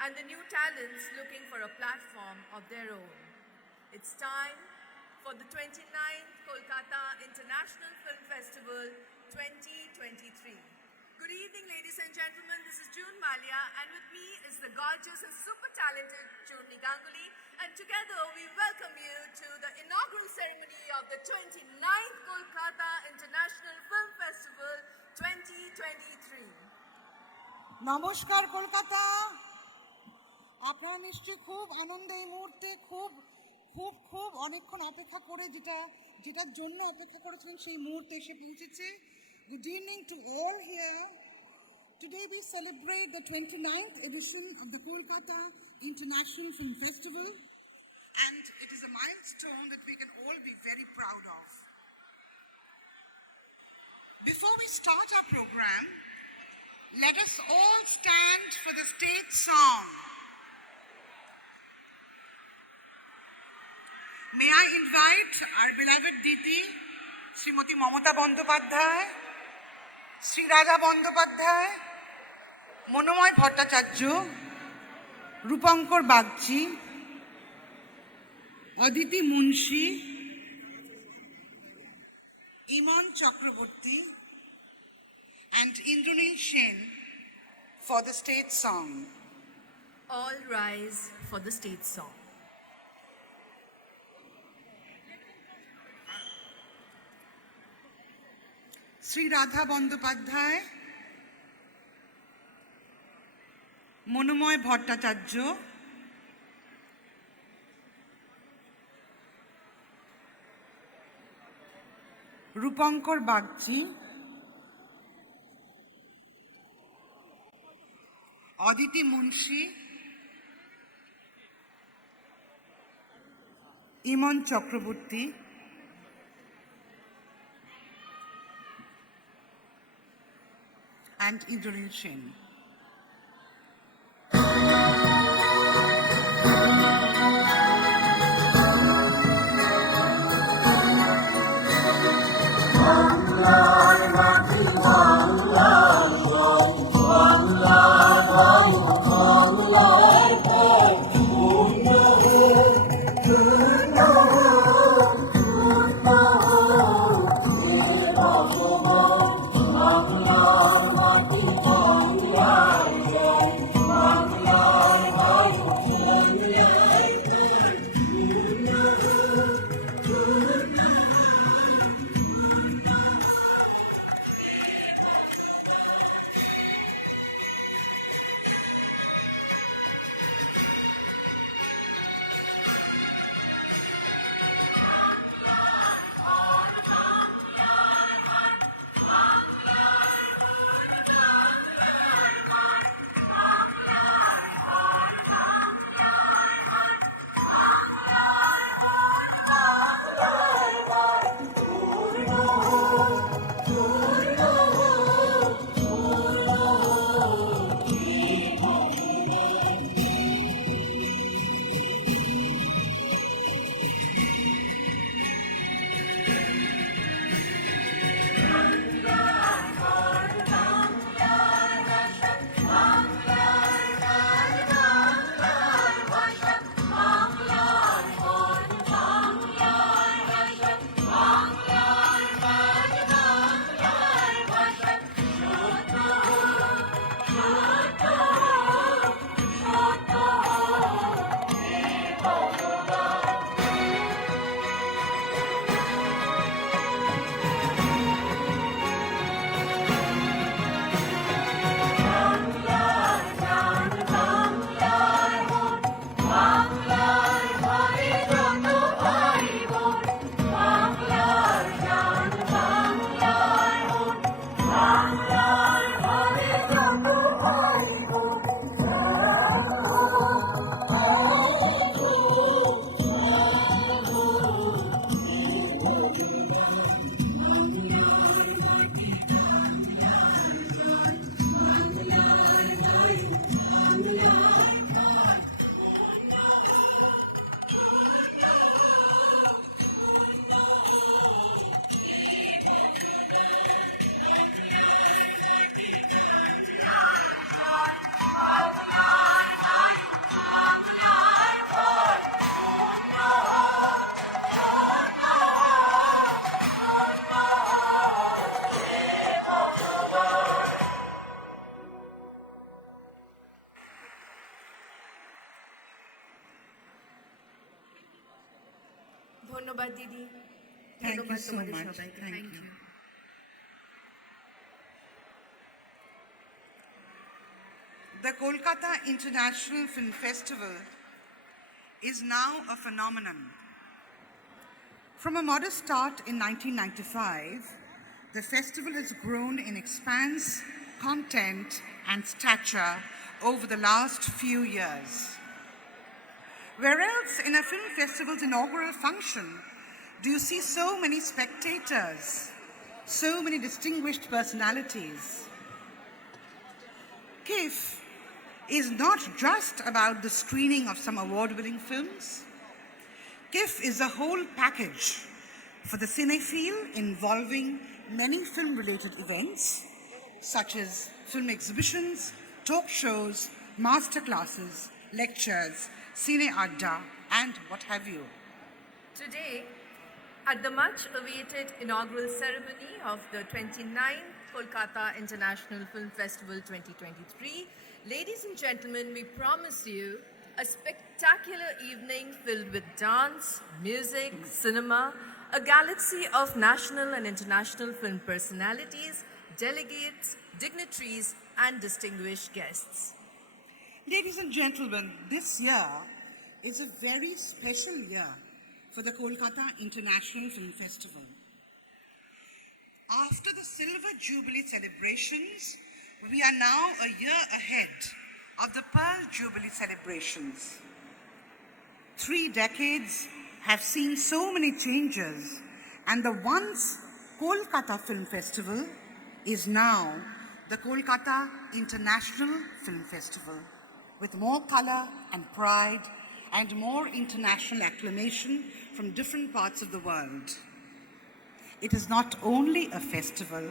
and the new talents looking for a platform of their own. It's time for the 29th Kolkata International Film Festival 2023. Good evening, ladies and gentlemen. This is June Malia, and with me is the gorgeous and super talented Churni Ganguly. And together we welcome you to the inaugural ceremony of the 29th Kolkata International Film Festival 2023. নমস্কার কলকাতা। আপনারা নিশ্চয়ই খুব আনন্দে এই মুহূর্তে খুব অনেকক্ষণ অপেক্ষা করে যেটার জন্য অপেক্ষা করেছিলেন সেই মুহূর্তে এসে পৌঁছেছে। Good evening to all here. Today we celebrate the 29th edition of the Kolkata International Film Festival, and it is a milestone that we can all be very proud of. Before we start our program, let us all stand for the state song. May I invite our beloved Diti, Srimati Mamata Bandyopadhyay, Sri Radha Bandyopadhyay, Monomoy Bhattacharya, Rupankar Bagchi, Aditi Munshi, Iman Chakraborty, and Indranil Sen for the state song. All rise for the state song. Sri Radha Bandyopadhyay, Monomoy Bhattacharya, Rupankar Bagchi, Aditi Munshi, Iman Chakraborty, and Indranil Sen. ধন্যবাদ দিদি। Thank you ধন্যবাদ so তোমাদের much. সবাইকে। Thank Thank you. you. The Kolkata International Film Festival is now a phenomenon. From a modest start in 1995, the festival has grown in expanse, content, and stature over the last few years. Where else in a film festival's inaugural function do you see so many spectators, so many distinguished personalities? KIF is not just about the screening of some award-winning films. KIF is a whole package for the cinephile involving many film-related events such as film exhibitions, talk shows, masterclasses, lectures, cine adda, and what have you. Today, at the much awaited inaugural ceremony of the 29th Kolkata International Film Festival 2023, ladies and gentlemen, we promise you a spectacular evening filled with dance, music, cinema, a galaxy of national and international film personalities, delegates, dignitaries, and distinguished guests. Ladies and gentlemen, this year is a very special year for the Kolkata International Film Festival. After the Silver Jubilee celebrations, we are now a year ahead of the Pearl Jubilee celebrations. 3 decades have seen so many changes, and the once Kolkata Film Festival is now the Kolkata International Film Festival, with more color and pride and more international acclamation from different parts of the world. It is not only a festival,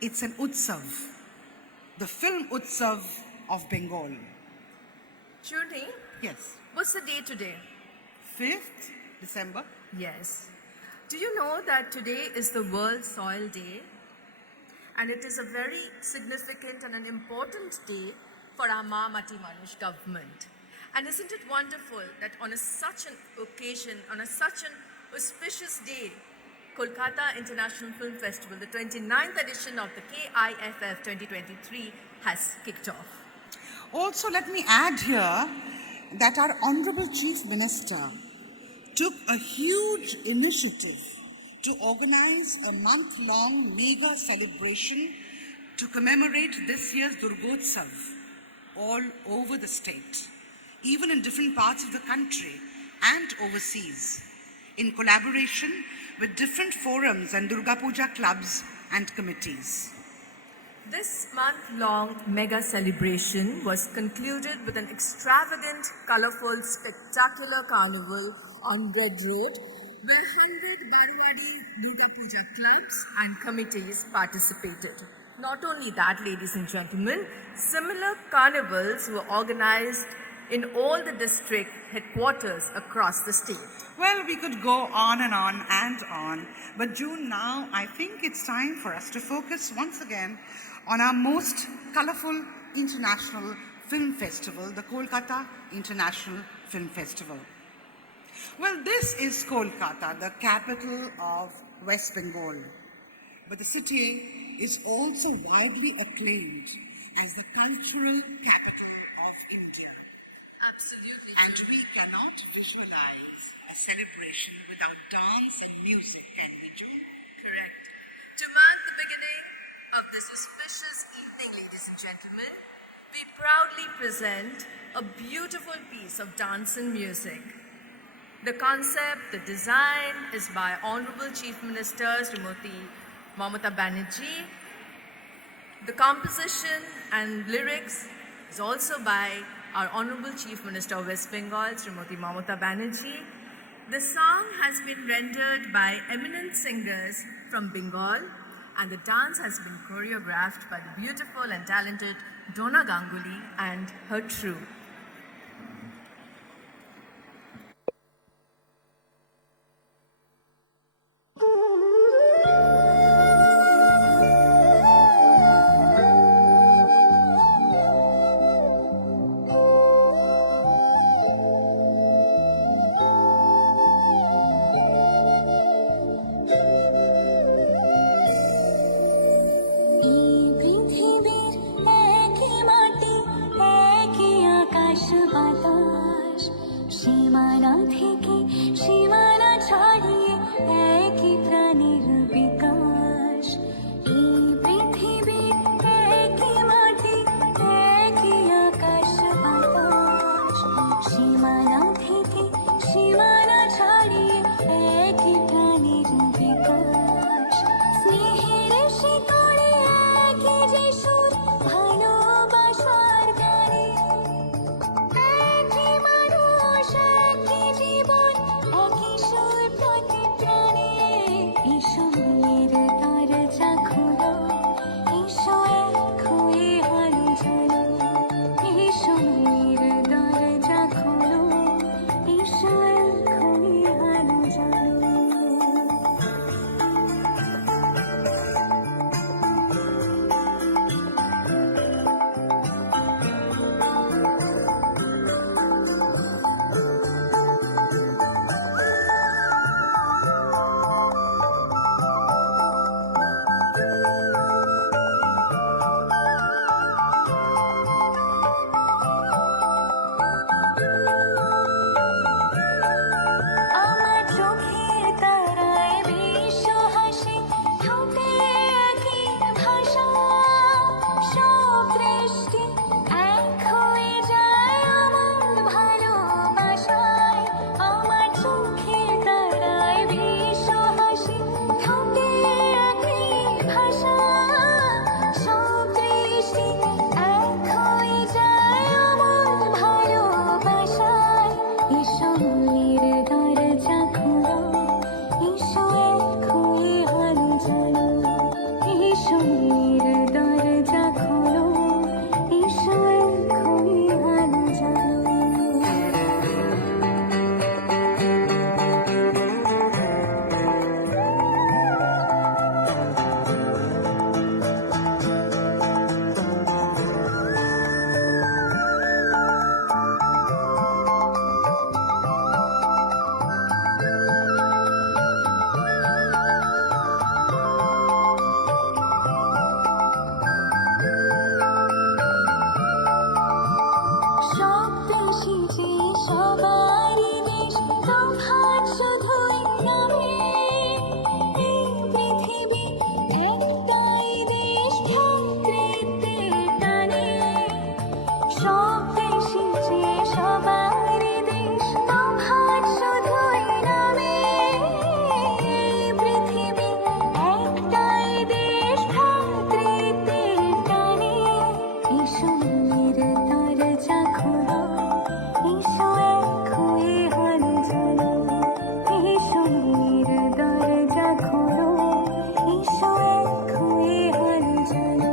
it's an Utsav, the Film Utsav of Bengal. Shruti, Yes, what's the day today? 5th December. Yes. Do you know that today is the World Soil Day? And it is a very significant and an important day for our Ma Mati Manush government. And isn't it wonderful that on such an occasion, on such an auspicious day, Kolkata International Film Festival, the 29th edition of the KIFF 2023 has kicked off. Also, let me add here that our Honorable Chief Minister took a huge initiative to organize a month-long mega celebration to commemorate this year's Durgotsav all over the state, even in different parts of the country and overseas, in collaboration with different forums and Durga Puja clubs and committees. This month-long mega celebration was concluded with an extravagant, colorful, spectacular carnival on Red Road, where 100 Barwadi Durga Puja clubs and committees participated. Not only that, ladies and gentlemen, similar carnivals were organized in all the district headquarters across the state. Well, we could go on and on, but June, now I think it's time for us to focus once again on our most colorful international film festival, the Kolkata International Film Festival. Well, this is Kolkata, the capital of West Bengal, but the city is also widely acclaimed as the cultural capital of India. Absolutely. And we cannot visualize a celebration without dance and music, can we, June? Correct. To mark the beginning of this auspicious evening, ladies and gentlemen, we proudly present a beautiful piece of dance and music. The concept, the design is by Honorable Chief Minister Srimati Mamata Banerjee. The composition and lyrics is also by our Honorable Chief Minister of West Bengal, Srimati Mamata Banerjee. The song has been rendered by eminent singers from Bengal, and the dance has been choreographed by the beautiful and talented Donna Ganguly and her troupe. সবারই দেশ প্রভাত শুধুই নামে এই পৃথিবী একটাই দেশ ভ্রাতৃত্বের টানে সব দেশই যে সবারই দেশ প্রভাত শুধুই নামে এই পৃথিবী একটাই দেশ ভ্রাতৃত্বের টানে এসো মনের দরজা খোলো এসো এক হয়ে হাল চলো এসো মনের দরজা খোলো এসো এক হয়ে হাল চলো